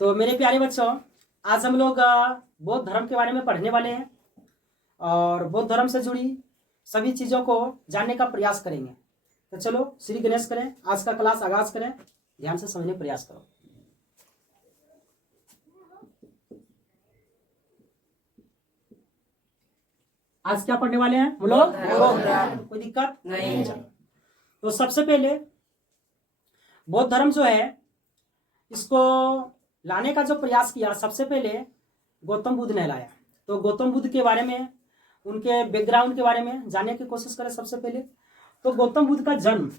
तो मेरे प्यारे बच्चों, आज हम लोग बौद्ध धर्म के बारे में पढ़ने वाले हैं और बौद्ध धर्म से जुड़ी सभी चीज़ों को जानने का प्रयास करेंगे। तो चलो श्री गणेश करें, आज का क्लास आगाज करें, ध्यान से समझने का प्रयास करो। आज क्या पढ़ने वाले हैं हम लोग? कोई दिक्कत नहीं। तो सबसे पहले बौद्ध धर्म जो है इसको लाने का जो प्रयास किया, सबसे पहले गौतम बुद्ध ने लाया। तो गौतम बुद्ध के बारे में, उनके बैकग्राउंड के बारे में जानने की कोशिश करें। सबसे पहले तो गौतम बुद्ध का जन्म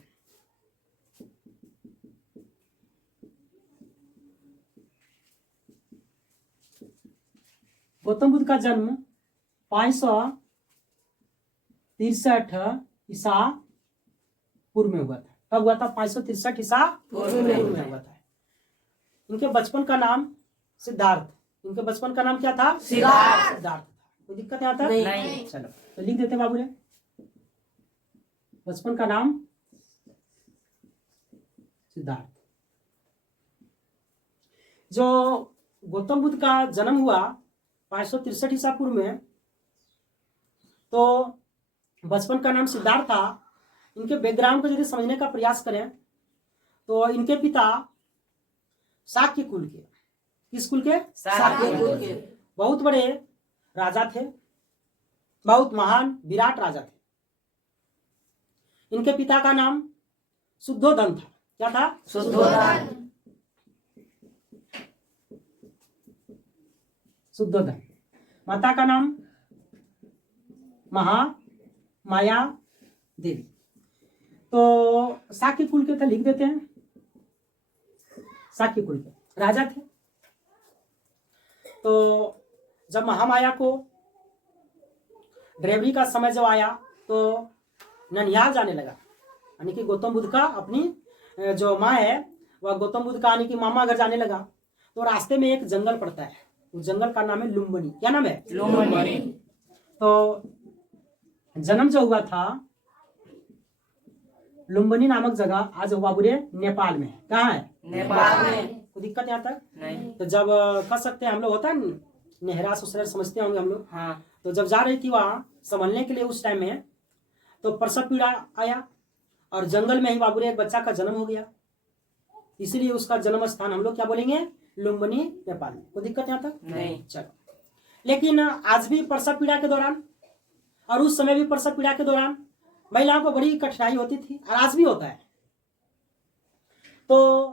गौतम बुद्ध का जन्म 563 ईसा पूर्व में हुआ था। कब हुआ था? 563 ईसा पूर्व में हुआ था। इनके बचपन का नाम सिद्धार्थ। इनके बचपन का नाम क्या था? सिद्धार्थ था। कोई दिक्कत यहाँ तक? नहीं। चलो तो लिख देते बाबू ने, बचपन का नाम सिद्धार्थ। जो गौतम बुद्ध का जन्म हुआ 563 ईसा पूर्व में, तो बचपन का नाम सिद्धार्थ था। इनके बैकग्राउंड को यदि समझने का प्रयास करें तो इनके पिता शाक्य कुल के, किस कुल के? शाक्य कुल के बहुत बड़े राजा थे, बहुत महान विराट राजा थे। इनके पिता का नाम शुद्धोधन था। क्या था? शुद्धोधन। शुद्धोधन। माता का नाम महामाया देवी। तो शाक्य कुल के थे, लिख देते हैं, शाक्य कुल के राजा थे। तो जब महामाया को डिलीवरी का समय जब आया तो ननिहाल जाने लगा, यानी कि गौतम बुद्ध का अपनी जो माँ है वह गौतम बुद्ध का यानी कि मामा घर जाने लगा। तो रास्ते में एक जंगल पड़ता है, उस जंगल का नाम है लुम्बिनी। क्या नाम है? लुम्बिनी। तो जन्म जो हुआ था लुम्बिनी नामक जगह, आज बाबूरे नेपाल में। कहाँ है? नेपाल में। कोई दिक्कत यहाँ तक? नहीं। तो जब कह सकते हैं हम लोग, होता है नेहरा ससुराल समझते होंगे हम लोग। हाँ। तो जब जा रही थी वहां संभलने के लिए उस टाइम में, तो प्रसव पीड़ा आया और जंगल में ही बाबूरे एक बच्चा का जन्म हो गया। इसीलिए उसका जन्म स्थान हम लोग क्या बोलेंगे? लुम्बिनी, नेपाल में। कोई दिक्कत यहाँ तक? नहीं। चलो, लेकिन आज भी प्रसव पीड़ा के दौरान और उस समय भी प्रसव पीड़ा के दौरान महिलाओं को बड़ी कठिनाई होती थी और आज भी होता है। तो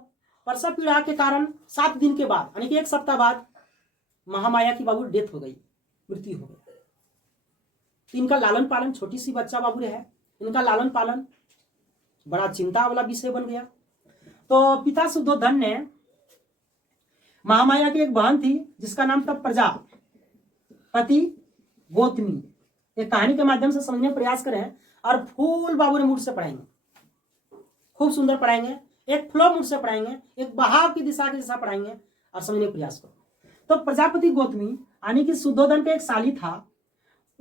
प्रसव पीड़ा के कारण 7 दिन के बाद, यानी कि 1 सप्ताह बाद महामाया की बाबू डेथ हो गई, मृत्यु हो गई। तो इनका लालन पालन, छोटी सी बच्चा बाबू है, इनका लालन पालन बड़ा चिंता वाला विषय बन गया। तो पिता शुद्धोधन ने, महामाया की एक बहन थी जिसका नाम था प्रजापति गौतमी। एक कहानी के माध्यम से समझने का प्रयास करें और फूल बाबू ने मूड से पढ़ाएंगे, खूब सुंदर पढ़ाएंगे, एक फ्लो मूड से पढ़ाएंगे, एक बहाव की दिशा के जैसा पढ़ाएंगे और समझने का प्रयास करो। तो प्रजापति गौतमी यानी कि शुद्धोधन का एक साली था,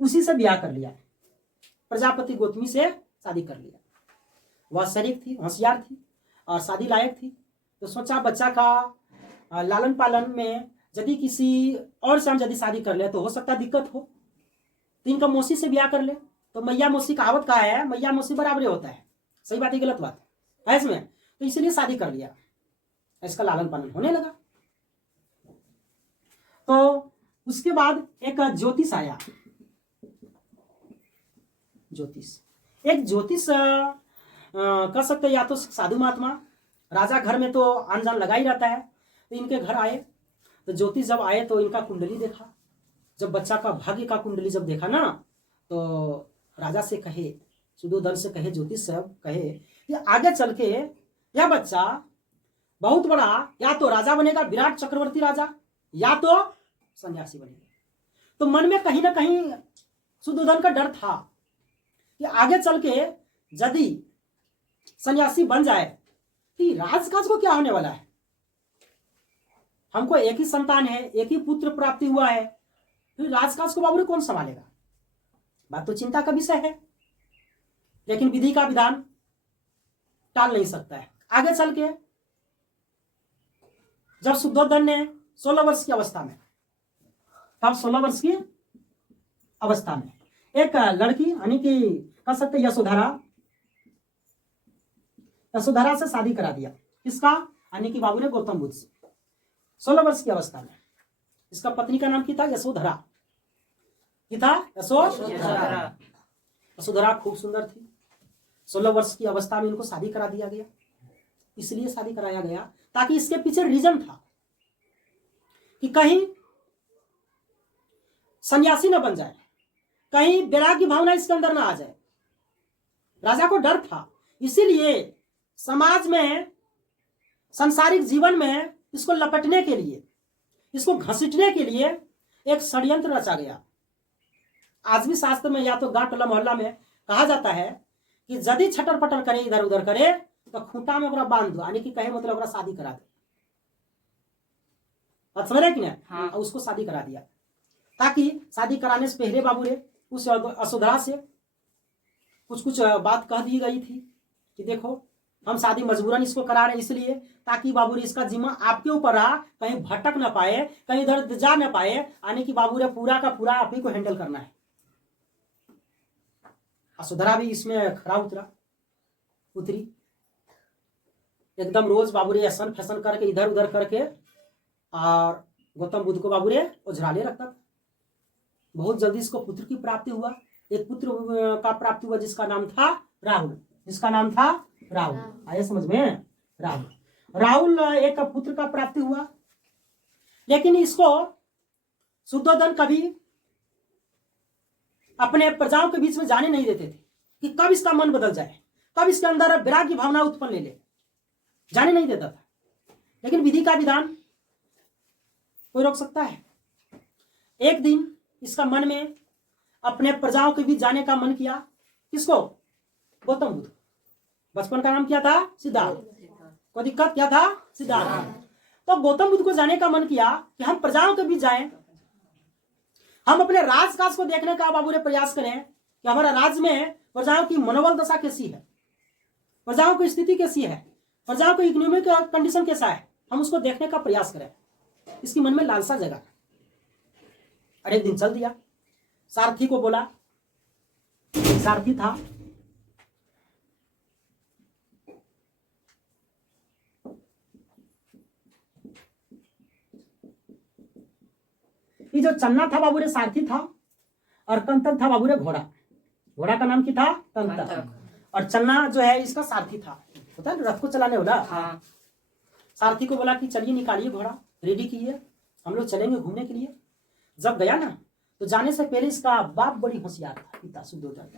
उसी से ब्याह कर लिया। प्रजापति गौतमी से शादी कर लिया। वह शरीफ थी, होशियार थी और शादी लायक थी। तो सोचा बच्चा का लालन पालन में यदि किसी और से हम यदि शादी कर ले तो हो सकता दिक्कत हो, तो इनका मौसी से ब्याह कर ले। तो मैया मौसी कहावत का है, मैया मौसी बराबर होता है। सही बात है, गलत बात है इसमें? तो इसलिए शादी कर लिया, इसका लालन पालन होने लगा। तो उसके बाद एक ज्योतिष आया। एक ज्योतिष कह सकते या तो साधु महात्मा, राजा घर में तो आन जान लगा ही रहता है। तो इनके घर आए, तो ज्योतिष जब आए तो इनका कुंडली देखा। जब बच्चा का भाग्य का कुंडली जब देखा ना, तो राजा से कहे, शुद्धोधन से कहे, ज्योतिष साहब कहे कि आगे चल के यह बच्चा बहुत बड़ा या तो राजा बनेगा, विराट चक्रवर्ती राजा, या तो सन्यासी बनेगा। तो मन में कहीं ना कहीं शुद्धोधन का डर था कि आगे चल के यदि सन्यासी बन जाए तो राजकाज को क्या होने वाला है। हमको एक ही संतान है, एक ही पुत्र प्राप्ति हुआ है, फिर राजकाज को बाबू कौन संभालेगा? बात तो चिंता का विषय है, लेकिन विधि का विधान टाल नहीं सकता है। आगे चल के जब शुद्धोधन ने 16 वर्ष की अवस्था में, तब 16 वर्ष की अवस्था में एक लड़की यानी कि कह सकते यशोधरा से शादी करा दिया। किसका? यानी कि बाबू ने गौतम बुद्ध से 16 वर्ष की अवस्था में। इसका पत्नी का नाम क्या था? यशोधरा। क्या था? यशोधरा। यशोधरा खूब सुंदर थी। 16 वर्ष की अवस्था में इनको शादी करा दिया गया। इसलिए शादी कराया गया ताकि इसके पीछे रीजन था कि कहीं सन्यासी न बन जाए, कहीं वैराग्य की भावना इसके अंदर ना आ जाए। राजा को डर था, इसीलिए समाज में, सांसारिक जीवन में इसको लपटने के लिए, इसको घसीटने के लिए एक षड्यंत्र रचा गया। आज भी शास्त्र में या तो गांव टोला मोहल्ला में कहा जाता है कि यदि छटर पटर करे, इधर उधर करे, तो खूंटा में ओकरा बांध दो, यानी कि कहे मतलब ओकरा शादी करा दो। बात समझ रहे कि नहीं? हाँ। और उसको शादी करा दिया ताकि शादी कराने से पहले बाबू रे उस यशोधरा से कुछ बात कह दी गई थी कि देखो हम शादी मजबूरन इसको करा रहे हैं, इसलिए ताकि बाबू रे इसका जिम्मा आपके ऊपर रहा, कहीं भटक ना पाए, कहीं इधर जा ना पाए, यानी कि बाबू रे पूरा का पूरा आप ही को हैंडल करना है। यशोधरा भी इसमें खरा उतरी एकदम। रोज बाबू रे ऐसा फैसन करके इधर उधर करके और गौतम बुद्ध को बाबू रे उझराले रखता था। बहुत जल्दी इसको पुत्र की प्राप्ति हुआ। एक पुत्र का प्राप्ति हुआ जिसका नाम था राहुल। जिसका नाम था राहुल। आया समझ में? राहुल एक पुत्र का प्राप्ति हुआ। लेकिन इसको शुद्धोधन कभी अपने प्रजाओं के बीच में जाने नहीं देते थे कि कब इसका मन बदल जाए, कब इसके अंदर वैराग्य की भावना उत्पन्न ले, जाने नहीं देता था। लेकिन विधि का विधान कोई रोक सकता है? एक दिन इसका मन में अपने प्रजाओं के बीच जाने का मन किया। किसको? गौतम बुद्ध। बचपन का नाम क्या था? सिद्धार्थ। कोई दिक्कत क्या था? सिद्धार्थ। तो गौतम बुद्ध को जाने का मन किया कि हम प्रजाओं के बीच जाएं, हम अपने राजकाज को देखने का बाबू ने प्रयास करें कि हमारा राज्य में प्रजाओं की मनोबल दशा कैसी है, प्रजाओं की स्थिति कैसी है, प्रजाओं का इकोनॉमिक कंडीशन कैसा है, हम उसको देखने का प्रयास करें। इसकी मन में लालसा जगा। और एक दिन चल दिया, सारथी को बोला। सारथी था ये जो चन्ना था बाबू रे सारथी था, और कंतर था बाबू रे घोड़ा। घोड़ा का नाम क्या था? कंतर। और चन्ना जो है इसका सारथी था, पता है रथ को चलाने वाला। हाँ। सारथी को बोला कि चलिए निकालिए घोड़ा, रेडी कीजिए, हम लोग चलेंगे घूमने के लिए। जब गया ना तो जाने से पहले इसका बाप बड़ी होशियार था, पिता शुद्धोधन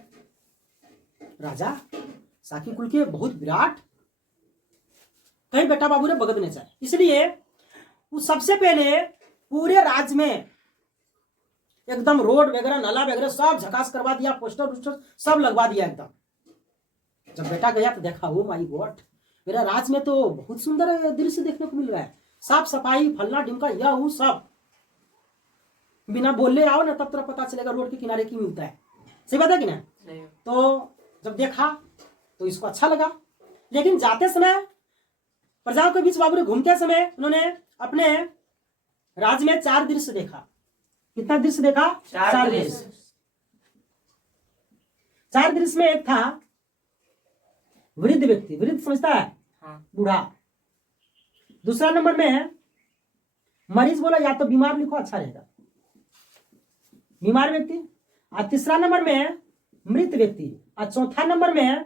राजा, साकी कुल के बहुत विराट, कहीं बेटा बाबू रे बगद नहीं जाए, इसलिए वो सबसे पहले पूरे राज्य में एकदम रोड वगैरह नाला वगैरह सब झकास करवा दिया, पोस्टर सब लगवा दिया एकदम। जब बेटा गया तो देखा, ओ माय गॉड, मेरा राज्य में तो बहुत सुंदर दृश्य देखने को मिल रहा है, साफ सफाई फलना ढिमका यह वो सब। बिना बोले आओ ना तब तरह पता चलेगा रोड के किनारे की मिलता है। सही बात है कि ना? तो जब देखा तो इसको अच्छा लगा। लेकिन जाते समय प्रजाओं के बीच बाबू घूमते समय उन्होंने अपने राज्य में 4 दृश्य देखा। कितना दृश्य देखा? 4 दृश्य। 4 दृश्य में एक था वृद्ध व्यक्ति, वृद्ध समझता है? हाँ। बूढ़ा। दूसरा नंबर में मरीज, बोला या तो बीमार लिखो अच्छा रहेगा, बीमार व्यक्ति। और तीसरा नंबर में मृत व्यक्ति, और चौथा नंबर में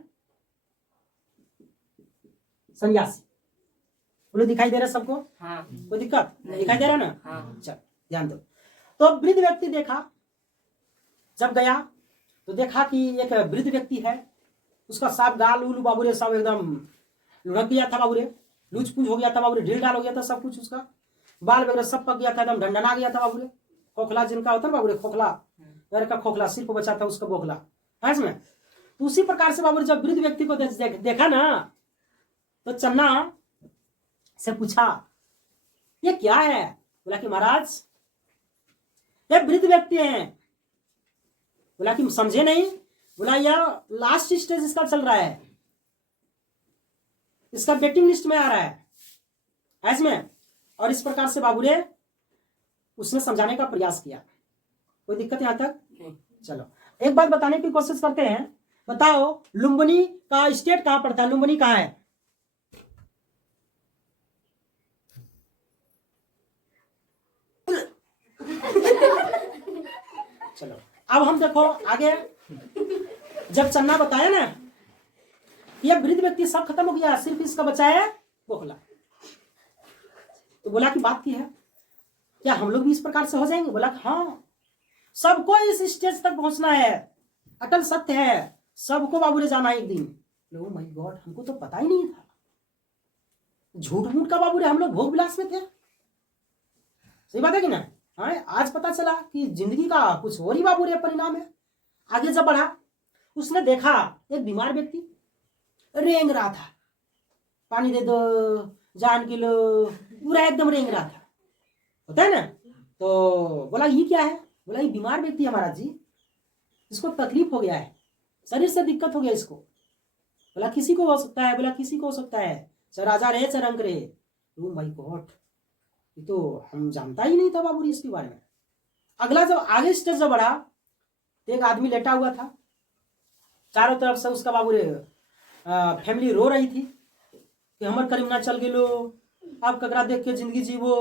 सन्यासी। बोलो दिखाई दे रहा है सबको? हाँ। कोई दिक्कत नहीं? दिखाई दे रहा ना? हाँ। चल ध्यान दो। तो वृद्ध व्यक्ति देखा, जब गया तो देखा कि एक वृद्ध व्यक्ति है, उसका साफ गाल उल बाबूरे सब एकदम लुढ़क गया था बाबूरे, लूच पूछ हो गया था बाबूरे, ढील डाल हो गया था सब कुछ, उसका बाल वगैरह सब पक गया था, एकदम ढंढना गया था बाबूरे। खोखला जिनका होता है बाबूरे, खोखला घर का खोखला, सिर को बचा था उसका बोखला है इसमें। तो उसी प्रकार से बाबूरे जब वृद्ध व्यक्ति को देखा ना तो चन्ना से पूछा ये क्या है? बोला कि महाराज ये वृद्ध व्यक्ति हैं। बोला कि समझे नहीं? बोला यह लास्ट स्टेज इसका चल रहा है, इसका वेटिंग लिस्ट में आ रहा है इसमें, और इस प्रकार से बाबू रे उसने समझाने का प्रयास किया। कोई दिक्कत यहां तक? चलो एक बात बताने की कोशिश करते हैं। बताओ लुम्बिनी का स्टेट कहां पड़ता है? लुम्बिनी कहां है? चलो अब हम देखो आगे। जब चन्ना बताया ना यह वृद्ध व्यक्ति सब खत्म हो गया, सिर्फ इसका बचा है बोखला। तो बोला कि बात की है क्या हम लोग भी इस प्रकार से हो जाएंगे? बोला हाँ, सबको इस स्टेज तक पहुंचना है, अटल सत्य है, सबको बाबू रे जाना है एक दिन। लो माय गॉड, हमको तो पता ही नहीं था। झूठ मूठ का बाबू रे हम लोग भोग विलास में थे। सही बात है कि ना? हाँ, आज पता चला कि जिंदगी का कुछ और ही बाबू रे परिणाम है। आगे जब बढ़ा उसने देखा एक बीमार व्यक्ति रेंग रहा था, पानी दे दो, जान के लो, पूरा एकदम रेंग रहा था, होता है ना। तो बोला ये क्या है? बोला ये बीमार व्यक्ति है महाराज जी, इसको तकलीफ हो गया है, शरीर से दिक्कत हो गया इसको। बोला किसी को हो सकता है? बोला किसी को हो सकता है, चाहे राजा रहे चाहे रंक रहे। ओ माय गॉड, ये तो हम जानता ही नहीं था बाबू इसके बारे में। अगला जब आगे स्टेज जब बढ़ा तो एक आदमी लेटा हुआ था, चारों तरफ से उसका बाबू रे फैमिली रो रही थी कि हमर करीमना चल गेलो, अब ककरा देख के जिंदगी जीवो,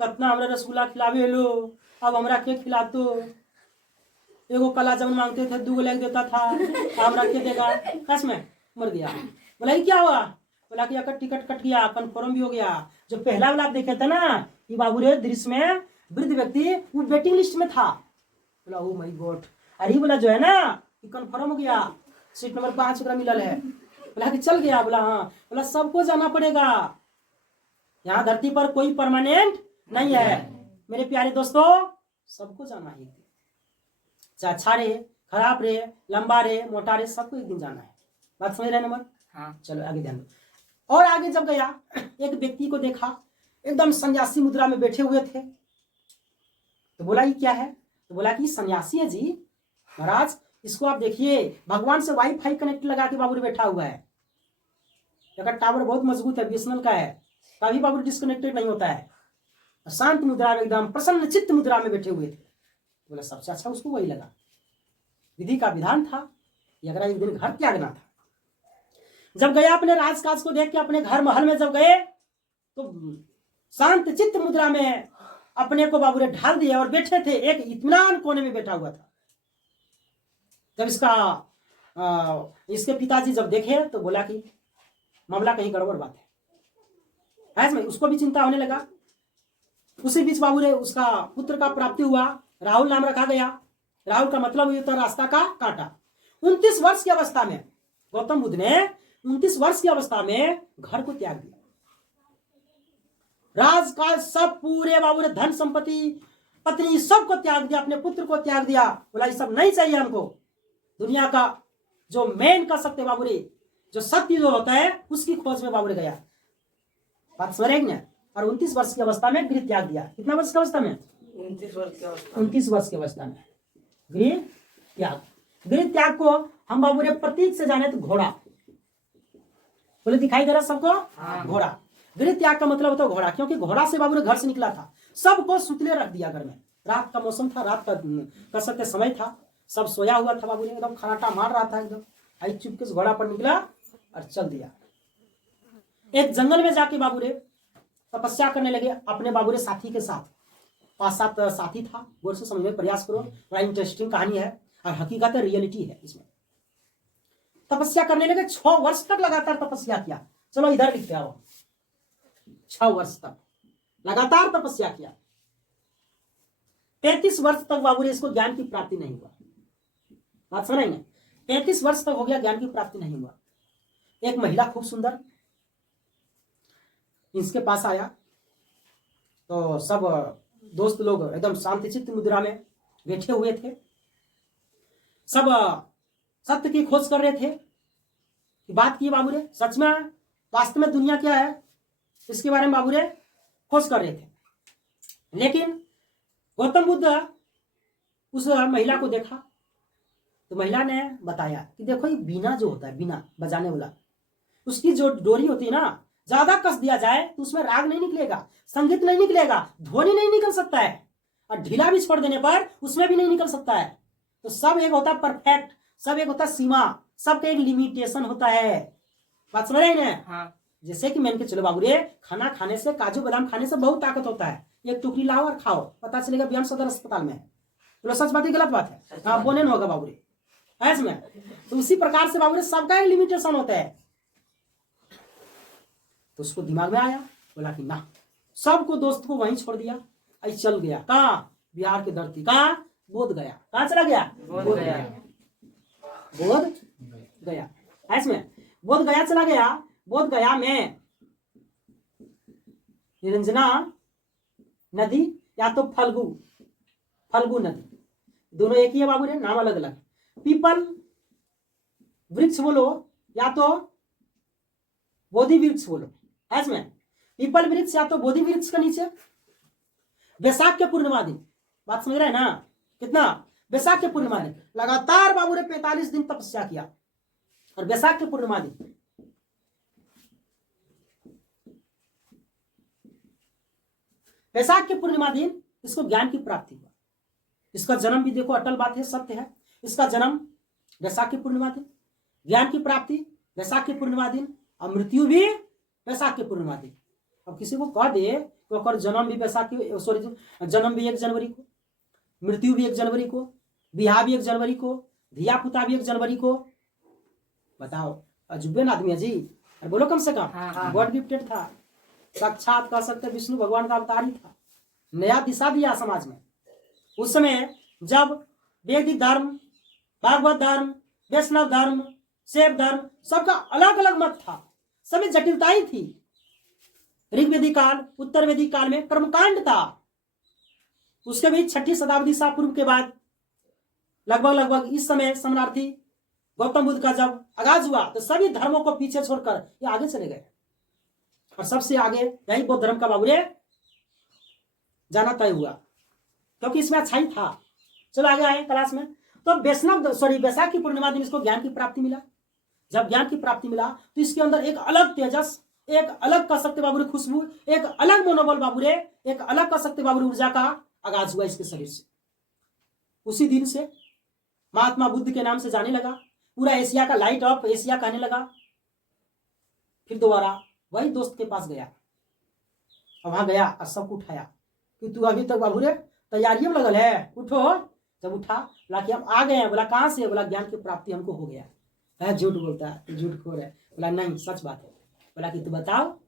कतना हमरा रसगुल्ला खिलावे लो, अब हमरा के खिलातो, एगो काला जामुन मांगते थे 2 लेग देता था, हमरा के देगा, कस में मर गया। बोला ये क्या हुआ? बोला कि अकर टिकट कट गया, कंफर्म भी हो गया। जो पहला वाला आप देखे थे ना ये बाबू रे दृश्य में वृद्ध व्यक्ति वो वेटिंग लिस्ट में था। बोला ओ माय गॉड, अरे बोला जो है ना ये कंफर्म हो गया, सीट नंबर 5 मिलल है। बोला कि चल गया? बोला हाँ। बोला सबको जाना पड़ेगा, यहाँ धरती पर कोई परमानेंट नहीं है मेरे प्यारे दोस्तों, सबको जाना है, चाहे अच्छा रे, खराब रे, लंबा रे, मोटा रे, सबको एक दिन जाना है। बात समझ रहे नंबर? हाँ। चलो आगे ध्यान दो। और आगे जब गया एक व्यक्ति को देखा एकदम सन्यासी मुद्रा में बैठे हुए थे। तो बोला ये क्या है? तो बोला कि सन्यासी है जी महाराज, इसको आप देखिए भगवान से वाईफाई कनेक्ट लगा के बाबू बैठा हुआ है। टावर बहुत मजबूत है, बीएसएनएल का है, कभी बाबू डिस्कनेक्टेड नहीं होता है। शांत मुद्रा में एकदम प्रसन्न चित्त मुद्रा में बैठे हुए थे। बोला सबसे अच्छा उसको वही लगा। विधि का विधान था कि अगर एक दिन घर त्यागना था। जब गया अपने राजकाज को देख के अपने घर महल में जब गए तो शांत चित्त मुद्रा में अपने को बाबू ने ढाल दिया और बैठे थे, एक इत्मीनान कोने में बैठा हुआ था। जब इसके पिताजी जब देखे तो बोला कि मामला कहीं गड़बड़ बात है। ऐसे में उसको भी चिंता होने लगा। उसी बीच बाबू रे उसका पुत्र का प्राप्ति हुआ, राहुल नाम रखा गया। राहुल का मतलब ये था रास्ता का कांटा। 29 वर्ष की अवस्था में गौतम बुद्ध ने 29 वर्ष की अवस्था में घर को त्याग दिया, राजकाज सब पूरे बाबू रे धन संपत्ति पत्नी सबको त्याग दिया, अपने पुत्र को त्याग दिया। बोला ये सब नहीं चाहिए हमको, दुनिया का जो मेन का सत्य बाबू रे, जो सत्य जो होता है उसकी खोज में बाबू रे गया। बात समझ रहे हैं? और 29 वर्ष की अवस्था में गृह त्याग दिया। कितना वर्ष की अवस्था में? 29 वर्ष की अवस्था में गृह त्याग। गृह त्याग को हम बाबू रे प्रतीक से जाने तो घोड़ा। बोले दिखाई दे रहा सबको? हाँ। घोड़ा। गृह त्याग का मतलब होता है घोड़ा, क्योंकि घोड़ा से बाबू रे घर से निकला था, सबको सुतले रख दिया घर में। रात का मौसम था, रात का सत्य समय था, सब सोया हुआ था बाबू रे, एकदम खराटा मार रहा था एकदम। आई चुपके से घोड़ा पर निकला और चल दिया। एक जंगल में जाके बाबू रे तपस्या करने लगे अपने बाबू रे साथी के साथ। 5-7 साथी था। गौर से समझने का प्रयास करो, बड़ा इंटरेस्टिंग कहानी है और हकीकत है, रियलिटी है इसमें। तपस्या करने लगे, 6 वर्ष तक लगातार तपस्या किया। चलो इधर लिखते आओ, 6 वर्ष तक लगातार तपस्या किया। 33 वर्ष तक बाबू रे इसको ज्ञान की प्राप्ति नहीं हुआ। बात समझेंगे? 33 वर्ष तक हो गया, ज्ञान की प्राप्ति नहीं हुआ। एक महिला खूब सुंदर इसके पास आया तो सब दोस्त लोग एकदम शांतिचित्त मुद्रा में बैठे हुए थे, सब सत्य की खोज कर रहे थे कि बात की बाबू रे सच में वास्तव में दुनिया क्या है इसके बारे में बाबू रे खोज कर रहे थे। लेकिन गौतम बुद्ध उस महिला को देखा तो महिला ने बताया कि देखो ये बीना जो होता है, बीना बजाने वाला, उसकी जो डोरी होती है ना, ज्यादा कस दिया जाए तो उसमें राग नहीं निकलेगा, संगीत नहीं निकलेगा, ध्वनि नहीं निकल सकता है, और ढीला भी छोड़ देने पर उसमें भी नहीं निकल सकता है। तो सब एक होता है परफेक्ट, सब एक होता है सीमा, सबका एक लिमिटेशन होता है। बात समझ रहे हैं? हाँ। जैसे कि मैंने चलो बाबू रे, खाना खाने से, काजू बादाम खाने से बहुत ताकत होता है, एक टुकड़ी लाओ और खाओ, पता चलेगा बयान सदर अस्पताल में। बोलो सच बात है गलत बात है? हाँ, बोने न होगा बाबू रे, है इसमें। तो उसी प्रकार से बाबू रे सबका एक लिमिटेशन होता है। तो उसको दिमाग में आया, बोला कि ना, सबको दोस्त को वहीं छोड़ दिया, आई चल गया कहाँ? बिहार की धरती, कहाँ? बोध गया। कहाँ चला गया? बोध गया। बोध गया, है इसमें। बोध गया चला गया। बोध गया में निरंजना नदी या तो फल्गु नदी, दोनों एक ही है बाबू रे, नाम अलग अलग। पीपल वृक्ष बोलो या तो बोधि वृक्ष बोलो, है इसमें। पीपल वृक्ष या तो बोधि वृक्ष के नीचे वैशाख के पूर्णिमा दिन, बात समझ रहे हैं ना? कितना? वैशाख के पूर्णिमा दिन लगातार बाबू ने 45 दिन तपस्या किया, और वैशाख के पूर्णिमा दिन वैशाख के पूर्णिमा दिन इसको ज्ञान की प्राप्ति हुआ। इसका जन्म भी देखो, अटल बात है, सत्य है। इसका जन्म वैशाख की पूर्णिमा दिन, ज्ञान की प्राप्ति वैशाख की पूर्णिमा दिन, और मृत्यु भी वैशाख की पूर्णिमा दिन। अब किसी को कह दे तो जन्म भी वैशाख की, सॉरी, जन्म भी 1 जनवरी को, मृत्यु भी 1 जनवरी को, बिहार भी 1 जनवरी को, धिया पुता भी 1 जनवरी को, बताओ अजूबे ना आदमी है जी। अरे बोलो कम से कम। गॉड गिफ्टेड था, साक्षात कह सकते विष्णु भगवान का अवतार ही था, नया दिशा दिया समाज में। उस समय जब वैदिक धर्म, भागवत धर्म, वैष्णव धर्म, शैव धर्म, सबका अलग अलग मत था, सभी जटिलताएं थी। ऋग्वेदिक काल, उत्तर वैदिक काल में कर्मकांड था। उसके भी 6ठी शताब्दी ईसा पूर्व के बाद लगभग इस समय शरणार्थी गौतम बुद्ध का जब आगाज हुआ तो सभी धर्मों को पीछे छोड़कर ये आगे चले गए, और सबसे आगे यही बौद्ध धर्म का बाबूरे जाना तय हुआ, क्योंकि इसमें अच्छाई था। चलो आगे आए क्लास में। तो वैशाख की पूर्णिमा दिन इसको ज्ञान की प्राप्ति मिला। जब ज्ञान की प्राप्ति मिला तो इसके अंदर एक अलग तेजस, एक अलग कह सकते बाबूरे खुशबू, एक अलग मनोबल बाबूरे, एक अलग कह सकते बाबूरे ऊर्जा का आगाज हुआ इसके शरीर से। उसी दिन से महात्मा बुद्ध के नाम से जाने लगा, पूरा एशिया का लाइट ऑफ एशिया कहने लगा। फिर दोबारा वही दोस्त के पास गया, और वहां गया और सबको उठाया कि तू अभी तक बाबूरे तैयारियों में लगल है, उठो। जब उठा, बोला कि हम आ गए हैं। बोला कहां से? बोला ज्ञान की प्राप्ति हमको हो गया है। झूठ बोलता है, झूठ खोर है। बोला नहीं, सच बात है। बोला कि तू बताओ।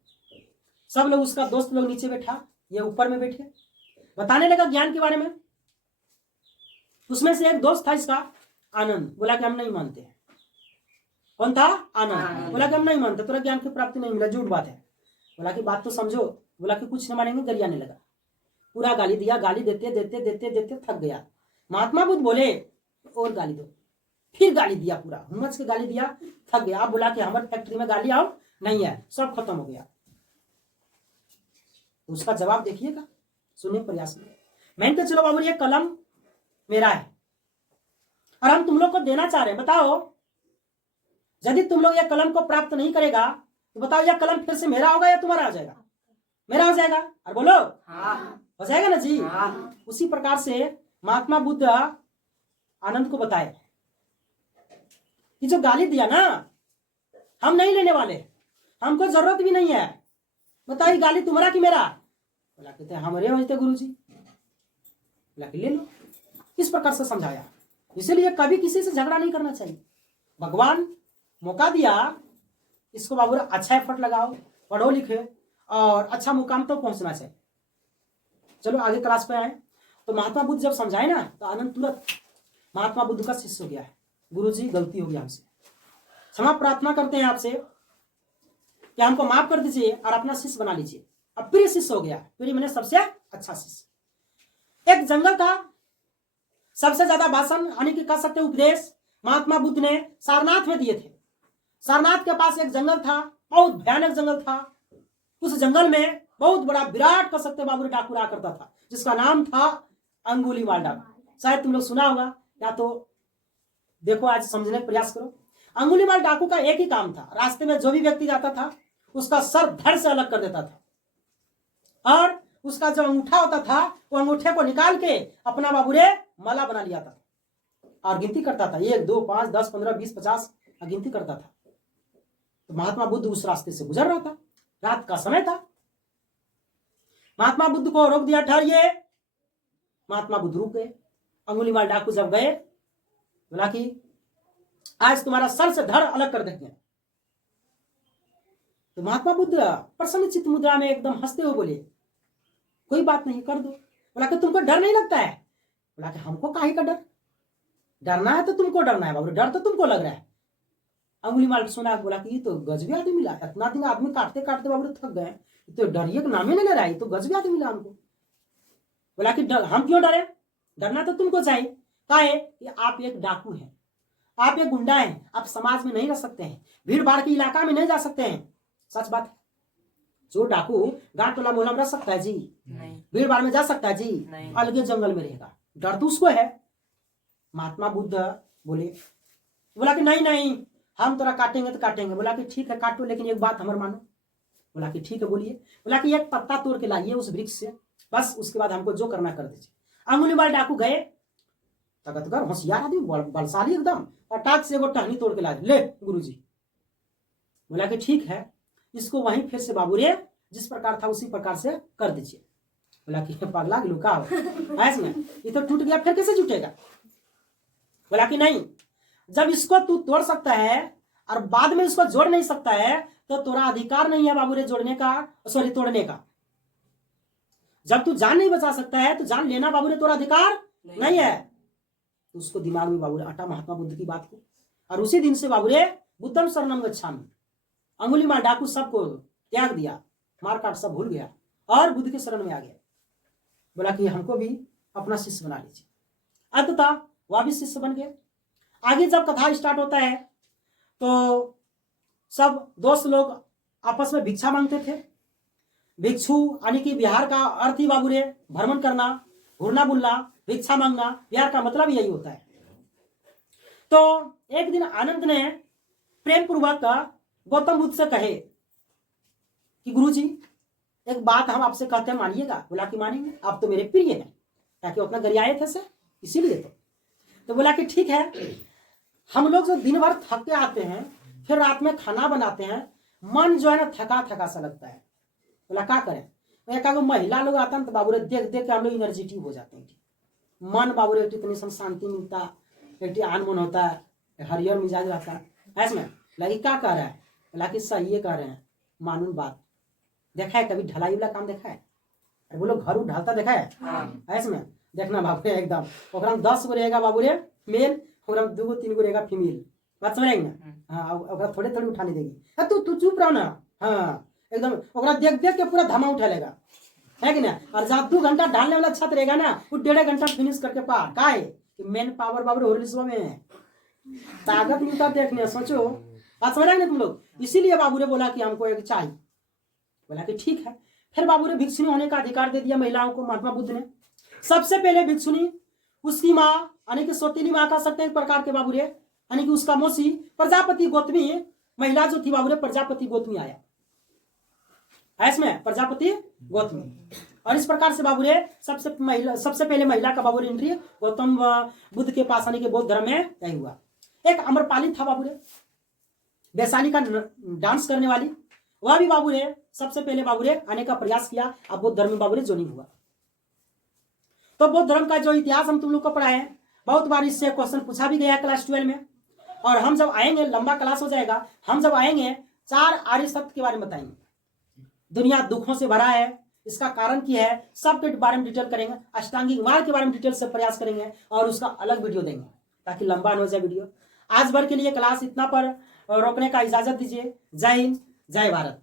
सब लोग, उसका दोस्त लोग नीचे बैठा, ये ऊपर में बैठे, बताने लगा ज्ञान के बारे में। उसमें से एक दोस्त था इसका आनंद, बोला कि हम नहीं मानते। कौन था? आनंद। बोला कि हम नहीं मानते, तुरा ज्ञान की प्राप्ति नहीं मिला, झूठ बात है। बोला कि बात तो समझो। बोला कि कुछ न मानेंगे, गरियाने लगा, पूरा गाली दिया। गाली देते देते देते देते थक गया। महात्मा बुद्ध बोले और गाली दो, फिर गाली दिया, पूरा हुम्मत से गाली दिया, थक गया। अब बोला कि हमारे फैक्ट्री में गाली आओ नहीं है, सब खत्म हो गया। तो उसका जवाब देखिएगा, सुनिए प्रयास में। मैंने कहा चलो बाबू ये कलम मेरा है और हम तुम लोग को देना चाह रहे हैं, बताओ यदि तुम लोग यह कलम को प्राप्त नहीं करेगा तो बताओ यह कलम फिर से मेरा होगा या तुम्हारा हो जाएगा? मेरा हो जाएगा। और बोलो हाँ। हो जाएगा ना जी? हाँ। उसी प्रकार से महात्मा बुद्ध आनंद को बताए कि जो गाली दिया ना, हम नहीं लेने वाले, हमको जरूरत भी नहीं है, बताइए गाली तुम्हारा कि मेरा? बोला कहते हमारे होते गुरु जी। बोला ले लो। इस प्रकार से समझाया। इसीलिए कभी किसी से झगड़ा नहीं करना चाहिए। भगवान मौका दिया, इसको बाबू अच्छा एफर्ट लगाओ, पढ़ो लिखे और अच्छा मुकाम तो पहुंचना चाहिए। चलो आगे क्लास पे आए। तो महात्मा बुद्ध जब समझाए ना तो आनंद तुरंत महात्मा बुद्ध का शिष्य हो गया है। गुरु जी गलती हो गया हमसे, क्षमा प्रार्थना करते हैं आपसे कि हमको माफ कर दीजिए और अपना शिष्य बना लीजिए। अब प्रिय शिष्य हो गया, प्रिय मैंने सबसे अच्छा शिष्य। एक जंगल था, सबसे ज्यादा भाषण यानी कि कह सकते उपदेश महात्मा बुद्ध ने सारनाथ में दिए थे। सारनाथ के पास एक जंगल था, बहुत भयानक जंगल था। उस जंगल में बहुत बड़ा विराट कह सकते बाबू डाकू रहा करता था, जिसका नाम था अंगुलीमाल डाकू। शायद तुम लोग सुना होगा, या तो देखो आज समझने का प्रयास करो। अंगुलीमाल डाकू का एक ही काम था, रास्ते में जो भी व्यक्ति जाता था उसका सर धड़ से अलग कर देता था और उसका जो अंगूठा होता था वो अंगूठे को निकाल के अपना बाबू रे माला बना लिया था और गिनती करता था 1 2 5 10 15 20 50 गिनती करता था। तो महात्मा बुद्ध उस रास्ते से गुजर रहा था, रात का समय था। महात्मा बुद्ध को रोक दिया, ठहरिए। महात्मा बुद्ध रुक गए। अंगुलीमाल डाकू जब गए बोला कि आज तुम्हारा सर से धड़ अलग कर देंगे। तो महात्मा बुद्ध प्रसन्न चित्त मुद्रा में एकदम हंसते हुए बोले कोई बात नहीं, कर दो। बोला कि तुमको डर नहीं लगता है? बोला कि हमको काहे का डर, डरना है तो तुमको डरना है बाबू, डर तो तुमको लग रहा है। अंगुलीमाल सुना बोला कि ये तो गजबी आदमी मिला, इतना दिन आदमी काटते काटते बाबू थक गए, तो डरिए का नाम ही नहीं ले रहा है, तो गजबी आदमी मिला हमको। बोला कि हम क्यों डरे, डरना तो तुमको चाहिए। काहे कि आप एक डाकू हैं, आप एक गुंडा हैं, आप समाज में नहीं रह सकते हैं, भीड़ भाड़ के इलाका में नहीं जा सकते हैं। सच बात है, जो डाकू गांठ टोला मोहल्ला में रह सकता है जी? नहीं। भीड़ भाड़ में जा सकता है जी? नहीं। अलगे जंगल में रहेगा, डर तो उसको है। महात्मा बुद्ध बोले, बोला कि नहीं नहीं, हम तोरा काटेंगे तो काटेंगे। बोला कि ठीक है काटो, लेकिन एक बात हमारे मानो। बोला कि ठीक है बोलिए। बोला कि एक पत्ता तोड़ के लाइए उस वृक्ष से, बस उसके बाद हमको जो करना कर दीजिए। अंगुलीमाल डाकू गए, तगतगर होशियार आदमी, बलशाली एकदम, और टाक से एगो टहनी तोड़ के ला ले गुरुजी। बोला कि ठीक है, इसको वहीं फिर से बाबू रे जिस प्रकार था उसी प्रकार से कर दीजिए। बोला कि पगला गिलू का ऐसे में, ये तो टूट गया फिर कैसे जुटेगा? बोला कि नहीं, जब इसको तू तोड़ सकता है और बाद में इसको जोड़ नहीं सकता है तो तोरा अधिकार नहीं है बाबू रे जोड़ने का, सॉरी तोड़ने का। जब तू जान नहीं बचा सकता है तो जान लेना बाबू रे तोरा अधिकार नहीं है। तो उसको दिमाग में बाबू रे अटा महात्मा बुद्ध की बात को, और उसी दिन से बाबू रे बुद्धम शरणम गच्छामि। अंगुलीमाल डाकू सबको त्याग दिया, मार काट सब भूल गया और बुद्ध के शरण में आ गया। बोला कि हमको भी अपना शिष्य बना लीजिए। अंततः वह भी शिष्य बन गए। आगे जब कथा स्टार्ट होता है तो सब दोस्त लोग आपस में भिक्षा मांगते थे। भिक्षु यानी कि बिहार का अर्थ ही बाबू रे भ्रमण करना, घूरना बुलना, भिक्षा मांगना, बिहार का मतलब यही होता है। तो एक दिन आनंद ने प्रेम पूर्वक गौतम बुद्ध से कहे कि गुरुजी एक बात हम आपसे कहते हैं, मानिएगा? बोला कि मानेंगे, आप तो मेरे प्रिय हैं, ताकि अपना गरियाए थे से इसीलिए। तो बोला कि ठीक है, हम लोग जो दिन भर थक के आते हैं फिर रात में खाना बनाते हैं, मन जो है ना थका थका सा लगता है। बोला क्या करें? मैं कहा महिला लोग आता है तो बाबू रे देख देख के हम लोग एनर्जेटिक हो जाते हैं, मन बाबू रे इतनी शांति मिलता, एक आनमन होता है, हरियर मिजाज रहता है। ऐसे में लगी क्या कह रहा है? बोला कि सही है कह रहे हैं, मालूम बात। देखा है कभी ढलाई वाला काम देखा है? अरे बोलो घर ढालता देखा है? ऐसे में देखना बाबू रे एकदम, ओकरा 10 गो रहेगा बाबू रे मेल, ओकरा 2 गो 3 गो रहेगा फीमेल। बात समझ रहे हैं? हाँ, ओकरा थोड़े थोड़े उठाने देगी। तू चुप रहो ना। हाँ एकदम, ओकरा देख देख के पूरा धमा उठा लेगा, है कि ना? और जब 2 घंटा ढालने वाला छत रहेगा ना, वो 1.5 घंटा फिनिश करके पार। का है कि मेन पावर बाबू हो रही में ताकत मिलता देखने, सोचो। बात समझ रहे हैं तुम लोग? इसीलिए बाबू ने बोला कि हमको एक चाहिए। बोला कि ठीक है। फिर बाबू ने भिक्षुणी होने का अधिकार दे दिया महिलाओं को महात्मा बुद्ध ने। सबसे पहले भिक्षुणी उसकी माँ यानी कि सौतीली माँ का सकते एक प्रकार के बाबू रे, यानी कि उसका मौसी प्रजापति गौतमी महिला जो थी बाबू रे, प्रजापति गौतमी आया इसमें, प्रजापति गौतमी। और इस प्रकार से बाबू रे सबसे पहले महिला का बाबू रे एंट्री गौतम बुद्ध के पास आने के बौद्ध धर्म में तय हुआ। एक अम्रपाली था बाबू रे, वैशाली का डांस करने वाली, वह भी बाबू रे सबसे पहले बाबू रे आने का प्रयास किया। अब बौद्ध धर्म में बाबू रे ज्वाइनिंग हुआ। तो बौद्ध धर्म का जो इतिहास हम तुम लोग को पढ़ाए, बहुत बार इससे क्वेश्चन पूछा भी गया क्लास 12 में। और हम जब आएंगे, लंबा क्लास हो जाएगा, हम जब आएंगे 4 आर्य सत्य के बारे में बताएंगे। दुनिया दुखों से भरा है, इसका कारण क्या है, सबके बारे में डिटेल करेंगे। अष्टांगिक मार्ग के बारे में डिटेल से प्रयास करेंगे और उसका अलग वीडियो देंगे ताकि लंबा न हो जाए वीडियो। आज भर के लिए क्लास इतना पर रोकने का इजाजत दीजिए। जय हिंद, जय भारत।